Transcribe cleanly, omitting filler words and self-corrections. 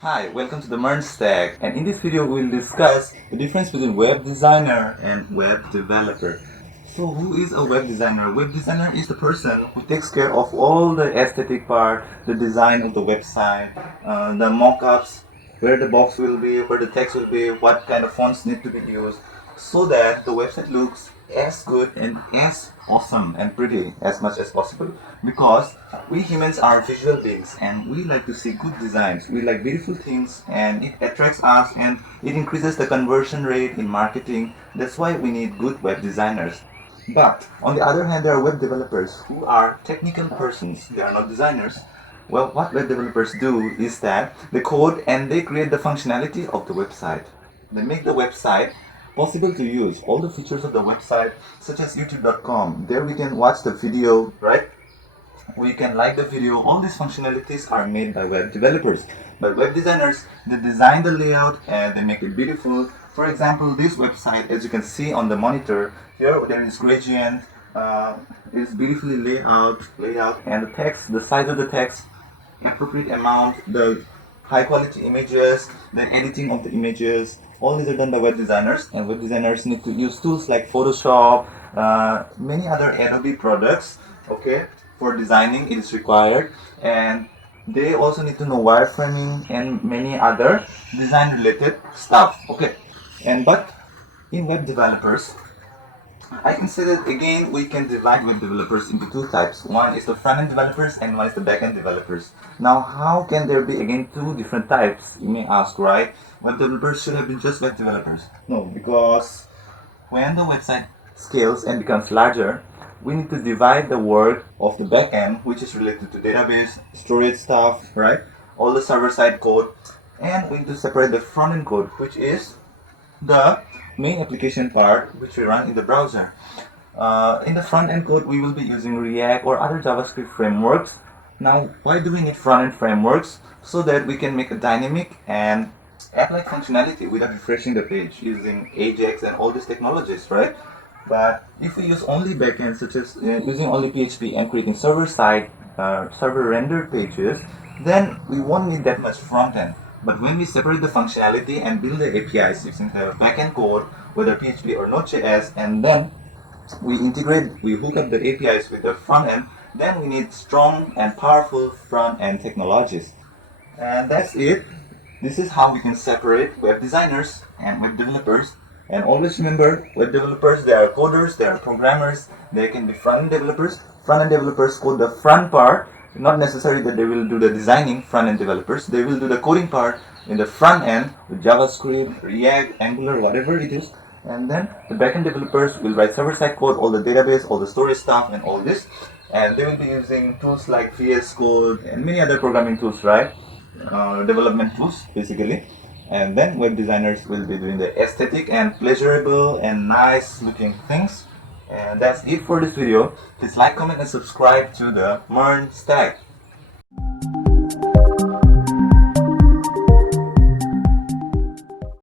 Hi, welcome to the Merge Stack, and in this video we will discuss the difference between web designer and web developer. So who is a web designer? Web designer is the person who takes care of all the aesthetic part, the design of the website, the mock-ups, where the box will be, where the text will be, what kind of fonts need to be used, so that the website looks as good and as awesome and pretty as much as possible, because we humans are visual beings and we like to see good designs, we like beautiful things, and it attracts us and it increases the conversion rate in marketing. That's why we need good web designers. But on the other hand, there are web developers who are technical persons, they are not designers. Well, what web developers do is that they code and they create the functionality of the website. They make the website possible to use, all the features of the website, such as youtube.com. There we can watch the video, right? We can like the video. All these functionalities are made by web developers. But web designers, they design the layout and they make it beautiful. For example, this website, as you can see on the monitor, here there is gradient, it's beautifully laid out, and the text, the size of the text, appropriate amount, the high quality images, the editing of the images, all these are done by web designers, and web designers need to use tools like Photoshop, many other Adobe products, okay, for designing it is required, and they also need to know wireframing and many other design related stuff, okay. But in web developers, I can say that again we can divide web developers into two types. One is the front-end developers and one is the back-end developers. Now how can there be again two different types, you may ask, right? Web developers should have been just web developers. No, because when the website scales and becomes larger, we need to divide the work of the back-end, which is related to database, storage stuff, right? All the server-side code, and we need to separate the front-end code, which is the main application part which we run in the browser. In the front-end code, we will be using React or other JavaScript frameworks. Now, why do we need front-end frameworks? So that we can make a dynamic and app-like functionality without refreshing the page using Ajax and all these technologies, right? But if we use only backend, such as using only PHP and creating server-side, server-rendered pages, then we won't need that much front-end. But when we separate the functionality and build the APIs using the backend code, whether PHP or Node.js, and then we hook up the APIs with the front end, then we need strong and powerful front end technologies. And that's it. This is how we can separate web designers and web developers. And always remember, web developers, they are coders, they are programmers, they can be front-end developers. Front-end developers code the front part. Not necessarily that they will do the designing, front-end developers. They will do the coding part in the front end with JavaScript, React, Angular, whatever it is. And then the backend developers will write server-side code, all the database, all the storage stuff, and all this. And they will be using tools like VS Code and many other programming tools, right? Development tools, basically. And then web designers will be doing the aesthetic and pleasurable and nice looking things. And that's it for this video. Please like, comment, and subscribe to the Merge Stack.